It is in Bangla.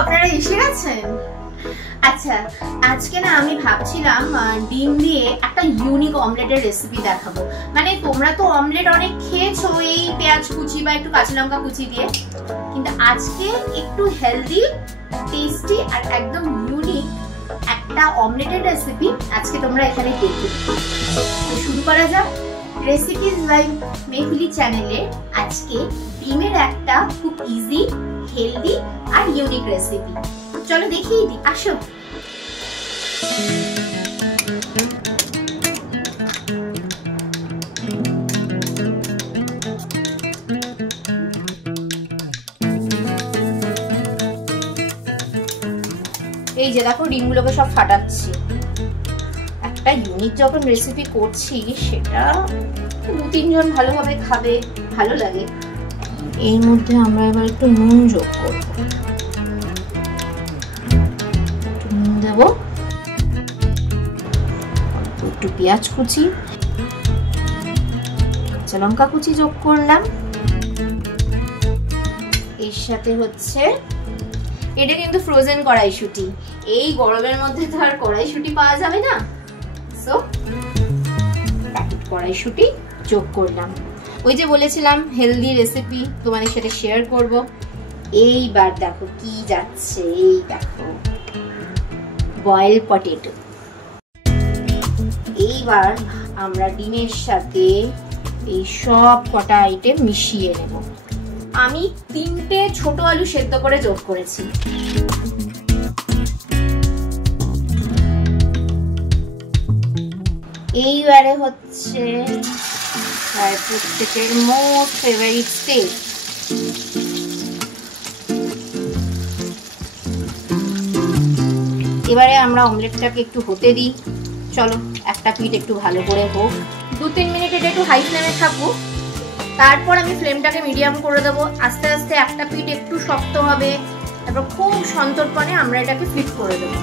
আপনারা এসে গেছেন। আচ্ছা, আজকে না আমি ভাবছিলাম ডিম দিয়ে একটা ইউনিক অমলেটের রেসিপি দেখাবো। মানে তোমরা তো অমলেট অনেক খেয়েছো এই পেঁয়াজ কুচি বা একটু কাঁচা লঙ্কা কুচি দিয়ে, কিন্তু আজকে একটু হেলদি, টেস্টি আর একদম ইউনিক একটা অমলেটের রেসিপি আজকে তোমরা এখানে দেখবে। তো শুরু করা যাক। রেসিপিজ বাই মেহুলি চ্যানেলে আজকে ডিমের একটা খুব ইজি, হেলদি আর ইউনিক রেসিপি। চলো দেখিয়ে দিই, আসো। এই যে দেখো, ডিমগুলোকে সব ফাটাচ্ছি। একটা ইউনিক যখন রেসিপি করছি সেটা 2-3 জন ভালোভাবে খাবে, ভালো লাগে। এর মধ্যে আমরা এবার একটু নুন যোগ করব। নুন দেবো, একটু পেঁয়াজ কুচি, কাঁচা লঙ্কা কুচি যোগ করলাম। এর সাথে হচ্ছে, এটা কিন্তু ফ্রোজেন কড়াইশুঁটি। এই গরমের মধ্যে তো আর কড়াইশুঁটি পাওয়া যাবে না, সো প্যাকেট কড়াইশুঁটি যোগ করলাম। ওই যে বলেছিলাম হেলদি রেসিপি তোমাদের সাথে শেয়ার করব। এইবার দেখো কি যাচ্ছে, এই দেখো বয়েল পটেটো। এইবার আমরা ডিমের সাথে এই সব কটা আইটেম মিশিয়ে নেব। আমি 3টে ছোট আলু সেদ্ধ করে যোগ করেছি। এইবারে হচ্ছে প্রত্যেকের মোস্ট ফেভারিট স্টেজ, এবারে আমরা অমলেটটাকে একটু হতে দিই। চলো একটা পিঠ একটু ভালো করে হোক, 2-3 মিনিট এটা একটু হাই ফ্লেমে থাকবো। তারপর আমি ফ্লেমটাকে মিডিয়াম করে দেবো। আস্তে আস্তে একটা পিঠ একটু শক্ত হবে, তারপর খুব সন্তর্পণে আমরা এটাকে ফ্লিপ করে দেবো।